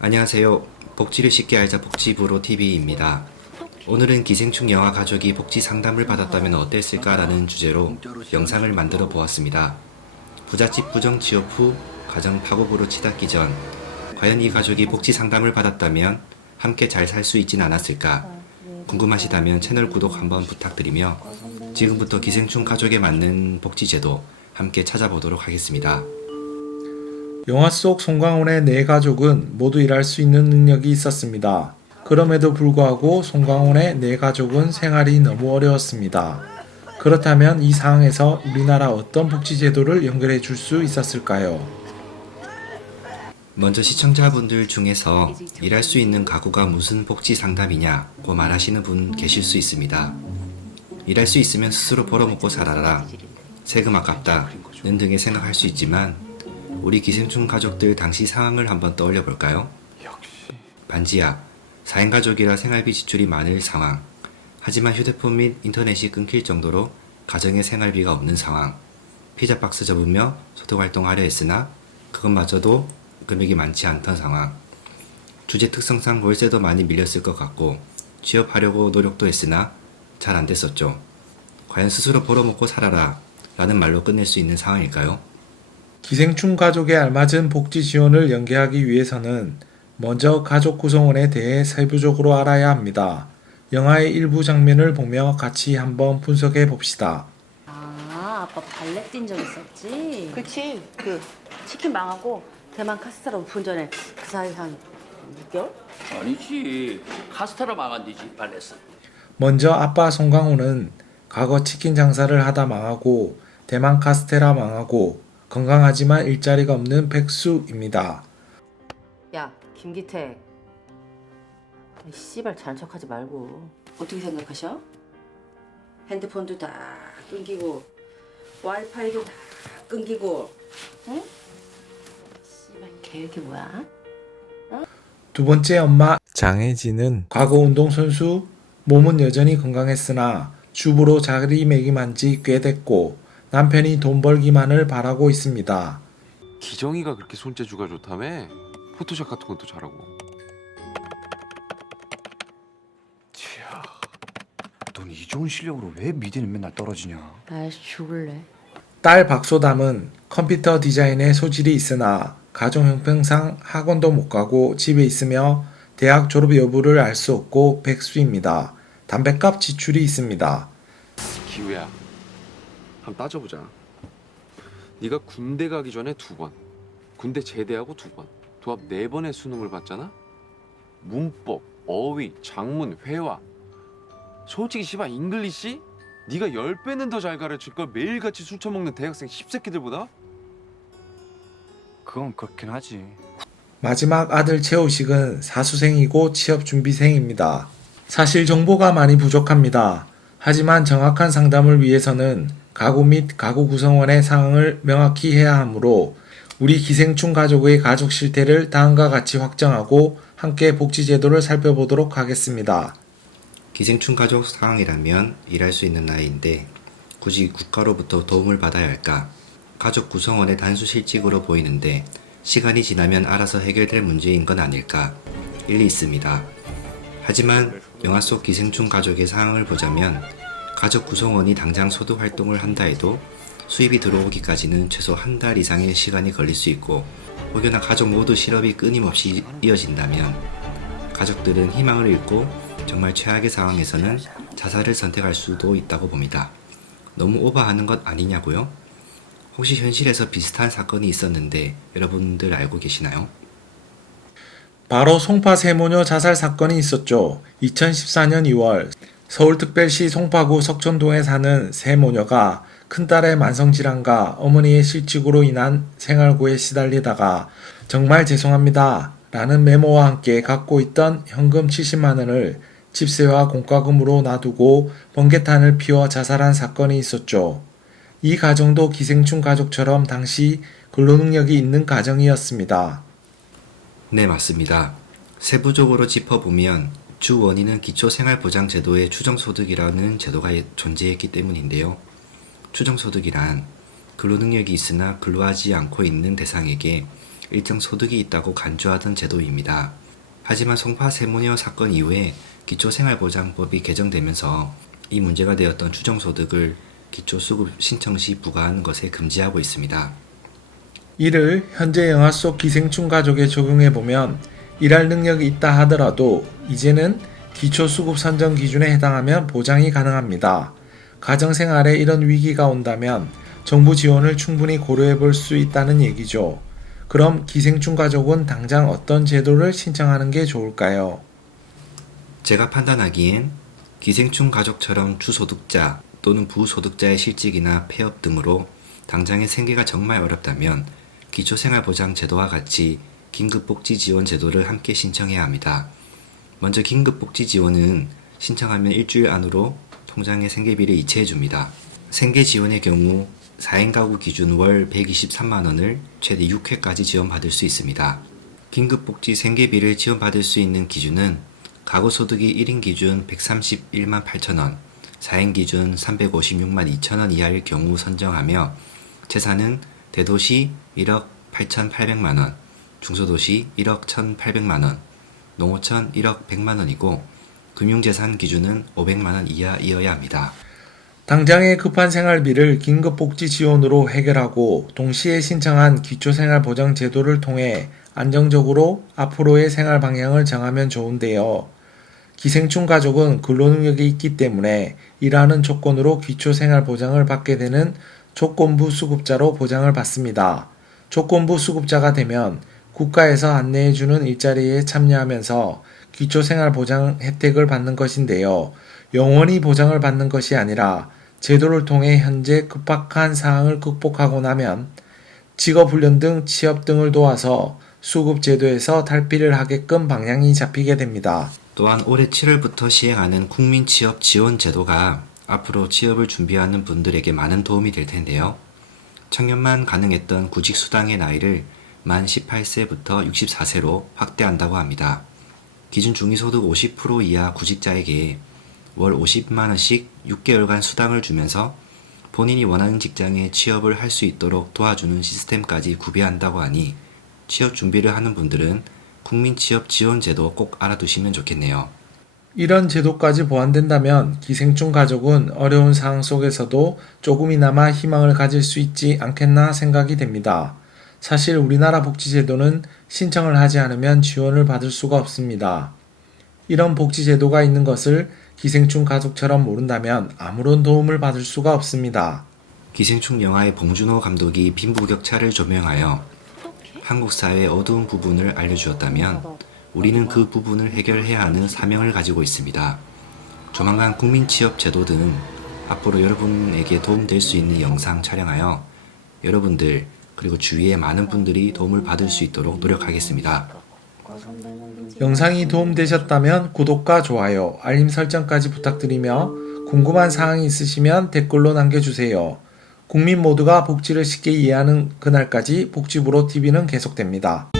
안녕하세요. 복지를 쉽게 알자 복지부로 TV입니다. 오늘은 기생충 영아 가족이 복지 상담을 받았다면 어땠을까라는 주제로 영상을 만들어 보았습니다. 부잣집 부정 취업 후 가정 파국으로 치닫기 전 과연 이 가족이 복지 상담을 받았다면 함께 잘 살 수 있진 않았을까? 궁금하시다면 채널 구독 한번 부탁드리며 지금부터 기생충 가족에 맞는 복지제도 함께 찾아보도록 하겠습니다. 영화 속 송강호의 네 가족은 모두 일할 수 있는 능력이 있었습니다. 그럼에도 불구하고 송강호의 네 가족은 생활이 너무 어려웠습니다. 그렇다면 이 상황에서 우리나라 어떤 복지제도를 연결해 줄 수 있었을까요? 먼저 시청자분들 중에서 일할 수 있는 가구가 무슨 복지 상담이냐고 말하시는 분 계실 수 있습니다. 일할 수 있으면 스스로 벌어먹고 살아라, 세금 아깝다 등등의 생각할 수 있지만 우리 기생충 가족들 당시 상황을 한번 떠올려 볼까요? 반지하, 4인 가족이라 생활비 지출이 많을 상황, 하지만 휴대폰 및 인터넷이 끊길 정도로 가정에 생활비가 없는 상황, 피자 박스 접으며 소득활동하려 했으나 그것마저도 금액이 많지 않던 상황, 주제 특성상 월세도 많이 밀렸을 것 같고 취업하려고 노력도 했으나 잘 안 됐었죠. 과연 스스로 벌어먹고 살아라 라는 말로 끝낼 수 있는 상황일까요? 기생충 가족에 알맞은 복지 지원을 연계하기 위해서는 먼저 가족 구성원에 대해 세부적으로 알아야 합니다. 영화의 일부 장면을 보며 같이 한번 분석해 봅시다. 아빠 발레 뛴 적 있었지? 그치. 치킨 망하고 대만 카스테라 오픈 전에 그 사이 한 6개월? 아니지. 카스테라 망한 뒤지 발레스. 먼저 아빠 송강호는 과거 치킨 장사를 하다 망하고 대만 카스테라 망하고 건강하지만 일자리가 없는 백수입니다. 야, 김기태. 이 씨발 자는 척하지 말고. 어떻게 생각하셔? 핸드폰도 다 끊기고 와이파이도 다 끊기고. 응? 씨발 계획이 뭐야? 두 번째 엄마 장혜진은 과거 운동선수, 몸은 여전히 건강했으나 주부로 자리매김한 지 꽤 됐고 남편이 돈 벌기만을 바라고 있습니다. 기정이가 그렇게 손재주가 좋다며? 포토샵 같은 것도 잘하고. 치야, 넌 이 좋은 실력으로 왜 미대는 맨날 떨어지냐? 아이씨 죽을래. 딸 박소담은 컴퓨터 디자인에 소질이 있으나 가정 형편상 학원도 못 가고 집에 있으며 대학 졸업 여부를 알 수 없고 백수입니다. 담뱃값 지출이 있습니다. 기우야, 한번 따져보자. 네가 군대 가기 전에 2번, 군대 제대하고 2번, 도합 4번의 수능을 봤잖아? 문법, 어휘, 작문, 회화. 솔직히 씨발 잉글리시? 네가 10배는 더 잘 가르칠 걸 매일같이 술 처먹는 대학생 씹새끼들보다? 그건 그렇긴 하지. 마지막 아들 최우식은 사수생이고 취업준비생입니다. 사실 정보가 많이 부족합니다. 하지만 정확한 상담을 위해서는 가구 및 가구 구성원의 상황을 명확히 해야 하므로 우리 기생충 가족의 가족 실태를 다음과 같이 확정하고 함께 복지제도를 살펴보도록 하겠습니다. 기생충 가족 상황이라면 일할 수 있는 나이인데 굳이 국가로부터 도움을 받아야 할까? 가족 구성원의 단수 실직으로 보이는데 시간이 지나면 알아서 해결될 문제인 건 아닐까? 일리 있습니다. 하지만 영화 속 기생충 가족의 상황을 보자면 가족 구성원이 당장 소득 활동을 한다 해도 수입이 들어오기까지는 최소 한 달 이상의 시간이 걸릴 수 있고 혹여나 가족 모두 실업이 끊임없이 이어진다면 가족들은 희망을 잃고 정말 최악의 상황에서는 자살을 선택할 수도 있다고 봅니다. 너무 오버하는 것 아니냐고요? 혹시 현실에서 비슷한 사건이 있었는데 여러분들 알고 계시나요? 바로 송파 세모녀 자살 사건이 있었죠. 2014년 2월 서울특별시 송파구 석촌동에 사는 세모녀가 큰딸의 만성질환과 어머니의 실직으로 인한 생활고에 시달리다가 정말 죄송합니다 라는 메모와 함께 갖고 있던 현금 70만 원을 집세와 공과금으로 놔두고 번개탄을 피워 자살한 사건이 있었죠. 이 가정도 기생충 가족처럼 당시 근로능력이 있는 가정이었습니다. 네, 맞습니다. 세부적으로 짚어보면 주 원인은 기초생활보장제도의 추정소득이라는 제도가 존재했기 때문인데요. 추정소득이란 근로능력이 있으나 근로하지 않고 있는 대상에게 일정 소득이 있다고 간주하던 제도입니다. 하지만 송파 세모녀 사건 이후에 기초생활보장법이 개정되면서 이 문제가 되었던 추정소득을 기초수급 신청 시 부과하는 것에 금지하고 있습니다. 이를 현재 영화 속 기생충 가족에 적용해보면 일할 능력이 있다 하더라도 이제는 기초수급 선정 기준에 해당하면 보장이 가능합니다. 가정생활에 이런 위기가 온다면 정부 지원을 충분히 고려해볼 수 있다는 얘기죠. 그럼 기생충 가족은 당장 어떤 제도를 신청하는 게 좋을까요? 제가 판단하기엔 기생충 가족처럼 주소득자 또는 부소득자의 실직이나 폐업 등으로 당장의 생계가 정말 어렵다면 기초생활보장제도와 같이 긴급복지지원제도를 함께 신청해야 합니다. 먼저 긴급복지지원은 신청하면 일주일 안으로 통장에 생계비를 이체해줍니다. 생계지원의 경우 4인 가구 기준 월 123만원을 최대 6회까지 지원받을 수 있습니다. 긴급복지 생계비를 지원받을 수 있는 기준은 가구 소득이 1인 기준 131만 8천원, 4인 기준 356만 2천원 이하일 경우 선정하며 재산은 대도시 1억 8,800만원, 중소도시 1억 1,800만원, 농어촌 1억 100만원이고 금융재산 기준은 500만원 이하이어야 합니다. 당장의 급한 생활비를 긴급복지 지원으로 해결하고 동시에 신청한 기초생활보장제도를 통해 안정적으로 앞으로의 생활 방향을 정하면 좋은데요. 기생충 가족은 근로능력이 있기 때문에 일하는 조건으로 기초생활보장을 받게 되는 조건부 수급자로 보장을 받습니다. 조건부 수급자가 되면 국가에서 안내해주는 일자리에 참여하면서 기초생활보장 혜택을 받는 것인데요. 영원히 보장을 받는 것이 아니라 제도를 통해 현재 급박한 사항을 극복하고 나면 직업훈련 등 취업 등을 도와서 수급제도에서 탈피를 하게끔 방향이 잡히게 됩니다. 또한 올해 7월부터 시행하는 국민취업지원제도가 앞으로 취업을 준비하는 분들에게 많은 도움이 될 텐데요. 청년만 가능했던 구직수당의 나이를 만 18세부터 64세로 확대한다고 합니다. 기준 중위소득 50% 이하 구직자에게 월 50만원씩 6개월간 수당을 주면서 본인이 원하는 직장에 취업을 할 수 있도록 도와주는 시스템까지 구비한다고 하니 취업 준비를 하는 분들은 국민취업지원제도 꼭 알아두시면 좋겠네요. 이런 제도까지 보완된다면 기생충 가족은 어려운 상황 속에서도 조금이나마 희망을 가질 수 있지 않겠나 생각이 됩니다. 사실 우리나라 복지제도는 신청을 하지 않으면 지원을 받을 수가 없습니다. 이런 복지제도가 있는 것을 기생충 가족처럼 모른다면 아무런 도움을 받을 수가 없습니다. 기생충 영화의 봉준호 감독이 빈부격차를 조명하여 한국 사회의 어두운 부분을 알려주었다면 우리는 그 부분을 해결해야 하는 사명을 가지고 있습니다. 조만간 국민취업제도 등 앞으로 여러분에게 도움될 수 있는 영상 촬영하여 여러분들 그리고 주위의 많은 분들이 도움을 받을 수 있도록 노력하겠습니다. 영상이 도움되셨다면 구독과 좋아요, 알림 설정까지 부탁드리며 궁금한 사항이 있으시면 댓글로 남겨주세요. 국민 모두가 복지를 쉽게 이해하는 그날까지 복지부로 TV는 계속됩니다.